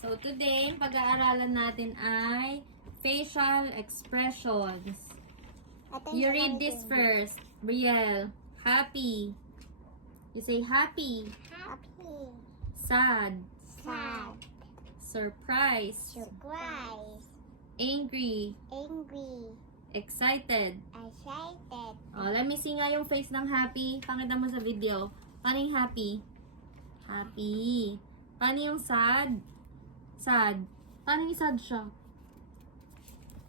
So today, pag-aaralan natin ay facial expressions. You read this first. Brielle. Happy. You say happy. Happy. Sad. Sad. Surprise. Surprise. Angry. Angry. Excited. Excited. Oh, let me see nga yung face ng happy. Pakita mo sa video. Paano yung happy? Happy. Paano yung sad? Sad. Paano yung sad siya?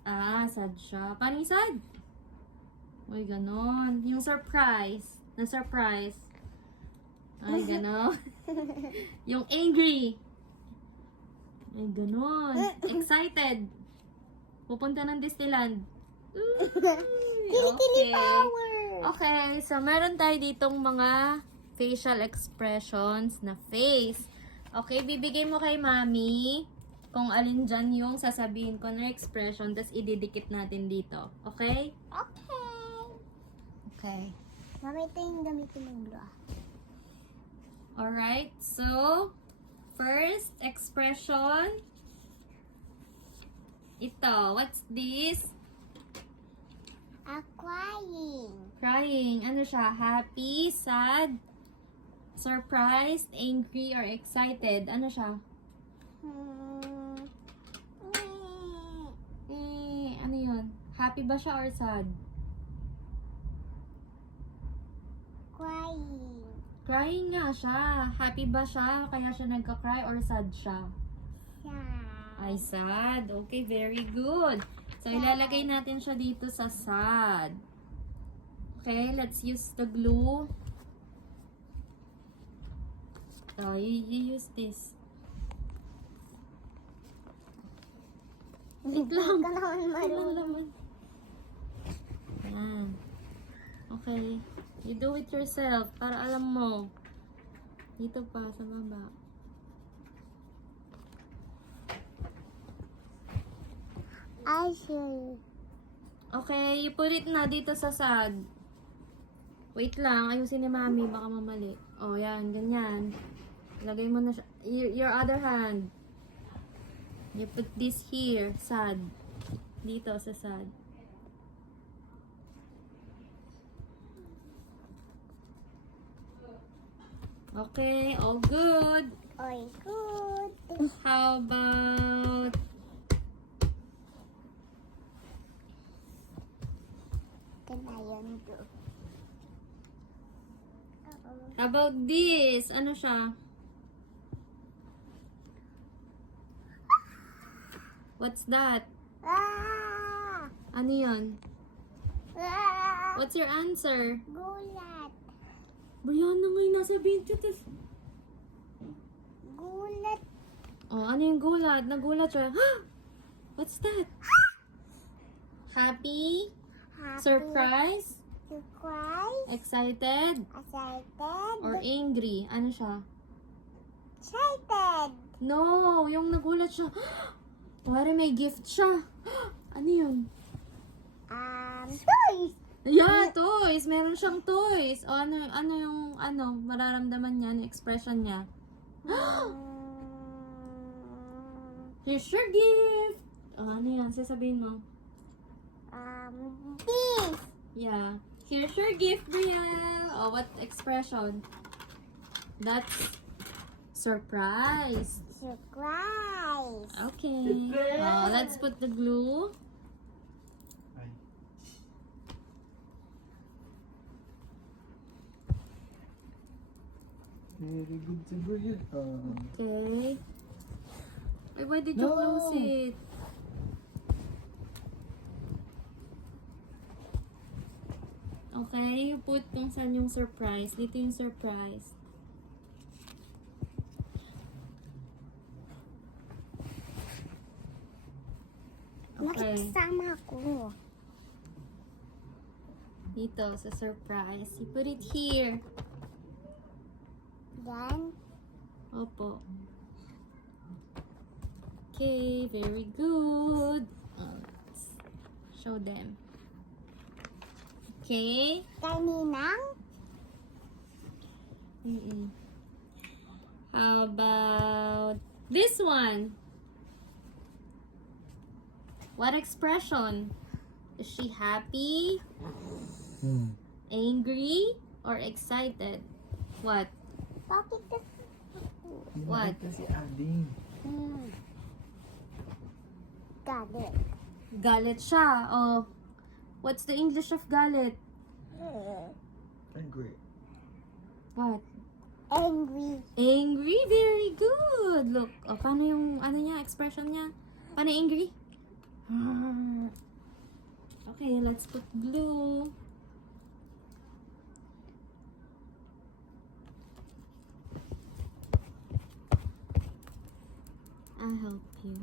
Ah, sad siya. Paano yung sad? Uy, ganon. Yung surprise. Na-surprise. Ay, ganon. Yung angry. Ay, ganon. Excited. Pupunta ng Disneyland. Kilikili power. Okay, so meron tayo ditong mga facial expressions na face. Okay, bibigay mo kay mami kung alin dyan yung sasabihin ko na expression, tapos ididikit natin dito. Okay? Okay. Okay. Mami, ito yung gamitin ng blue. Alright, so first expression. Ito, what's this? Crying. Crying. Ano siya? Happy, sad, surprised, angry, or excited? Ano siya? Ano yun? Happy ba siya or sad? Crying. Crying nga siya. Happy ba siya? Kaya siya nagka-cry or sad siya? Sad. Ay, sad. Okay, very good. So, ilalagay natin siya dito sa sad. Okay, let's use the glue. Oh, you use this. Wait lang. Ka naman Walang marunong. laman. Yan. Okay. You do it yourself para alam mo. Dito pa, sa baba. I see. Okay, you put it na dito sa sad. Wait lang, ayusin ni mami, baka mamali. Oh, yan, ganyan. Lagay mo na siya. Your other hand. You put this here, sad. Dito sa sad. Okay, all good. Oy, good. How about Ito na yun, blue. how about this? Ano siya? What's that? Ah! Ano yun? Ah! What's your answer? Gulat. Brianna ngayon nasa video. Gulat. Oh, ano yung gulat? Nagulat siya. What's that? Happy? Happy. Surprise? Surprise. Excited? Excited. Or angry? Ano siya? Excited. No, yung nagulat siya. Pare, may gift siya. Ano yun? Toys. Yeah, toys. Meron siyang toys. O ano yung mararamdaman niya, ano expression niya? Here's your gift. O, ano yan? Sasabihin mo. This. Yeah. Here's your gift, Brielle. Oh, what expression? That's surprise. Surprise. Okay. Oh, let's put the glue. Very good to Brielle. Okay. Wait, why did you No. close it? Okay, you put kung saan yung surprise. Dito yung surprise. Okay. Nakikisama ko. Dito sa surprise. You put it here. Yan. Opo. Okay, very good. Let's show them. Okay. Kaninang How about this one? What expression? Is she happy, Hmm. angry, or excited? What? Bakit ka? What? Nakita si Ading. Galit. Galit siya. Oh, what's the English of galit? Angry. What? Angry. Angry? Very good. Look, oh, paano yung, ano niya, expression niya? Paano angry? Okay, let's put blue. I'll help you.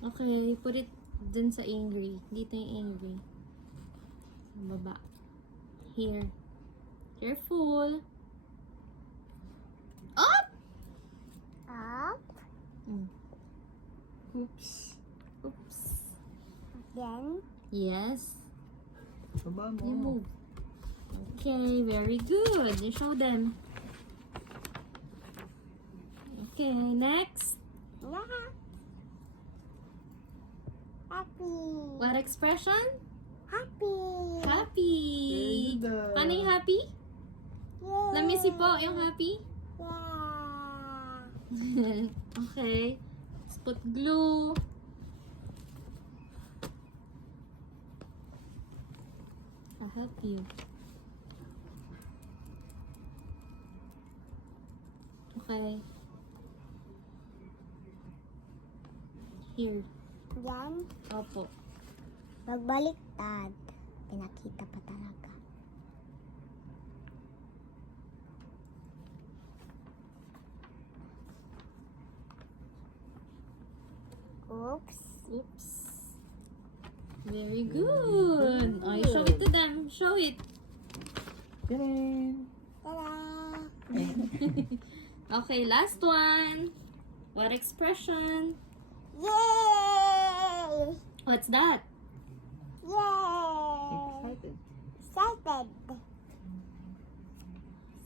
Okay, put it dun sa angry. Dito yung angry. Sa baba. Here. Careful. Up! Up. Oops. Oops. Then. Yes. Baba mo. You move. Okay, very good. You show them. Okay, next. Yeah. Happy. What expression? Happy. Happy. Very good. Paano yung happy? Yay. Let me see po yung happy. Yeah. Okay. Let's put glue. I'll help you. Okay. Here. Yan. Opo. Magbaliktad. Pinakita pa talaga. Oops. Oops. Very good. Oh, you show it to them. Show it. Yay! Ta-da! Okay, last one. What expression? Yay! What's that? Yay! Excited. Excited. What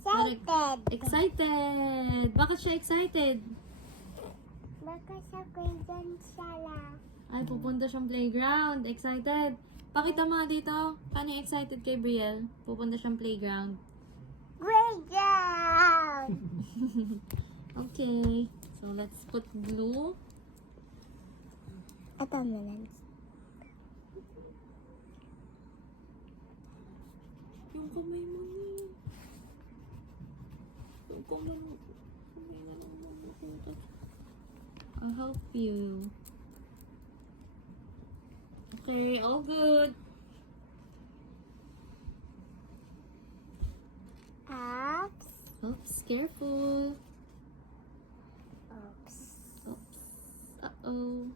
Excited. Excited. Bakit siya excited? Baka sa kailan siya lang. Ay, pupunta siyang playground. Excited. Pakita mo nga dito. Paano yung excited kay Brielle? Pupunta siyang playground. Great job! Okay. So, let's put glue. Ito mo na. Yung kamay mo ni. Yung kamay mo. Kamay na lang mo maputas. I'll help you. Okay, all good. Ups. Oops, careful. Oops. Oops. Uh-oh.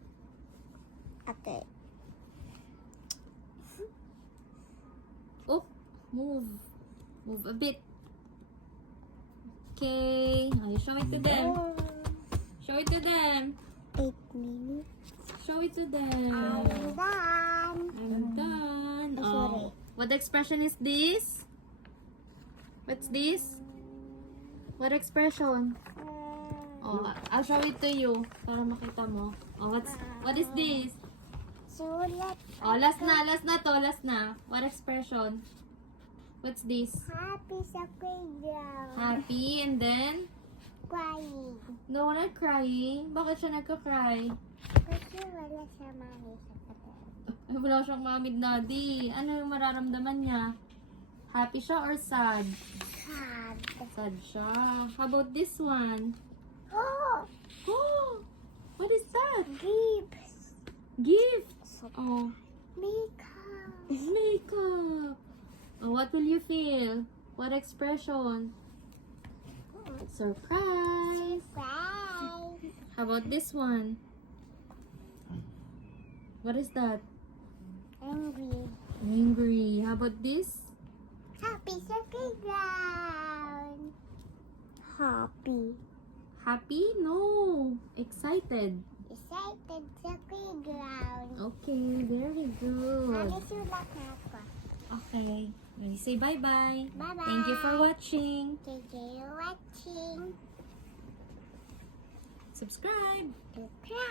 Okay. Oh, move. Move a bit. Okay. Now you show it to them. Show it to them. 8 minutes. Show it to them. I'm done. I'm done. Sorry. Oh. What expression is this? What's this? What expression? Oh, I'll show it to you para makita mo. Oh, what is this? Sulat. Oh, last na to, last na. What expression? What's this? Happy sa playground. Happy and then? Crying. No, not crying. Bakit siya nagka-cry? Kasi wala siya mami sa kapatid. Ay, wala siyang mommy and daddy. Ano yung mararamdaman niya? Happy siya or sad? Sad. Sad siya. How about this one? Oh! Oh, what is that? Gifts. Gift. Oh, Makeup. makeup. Oh, what will you feel? What expression? Surprise. Surprise. How about this one? What is that? Angry. Angry. How about this? Happy sa playground. Happy. Happy? No. Excited. Excited sa playground. Okay, very good. Mami, sulat na ako. Okay. Ready, say bye-bye. Bye-bye. Thank you for watching. Thank you for watching. Subscribe! Subscribe.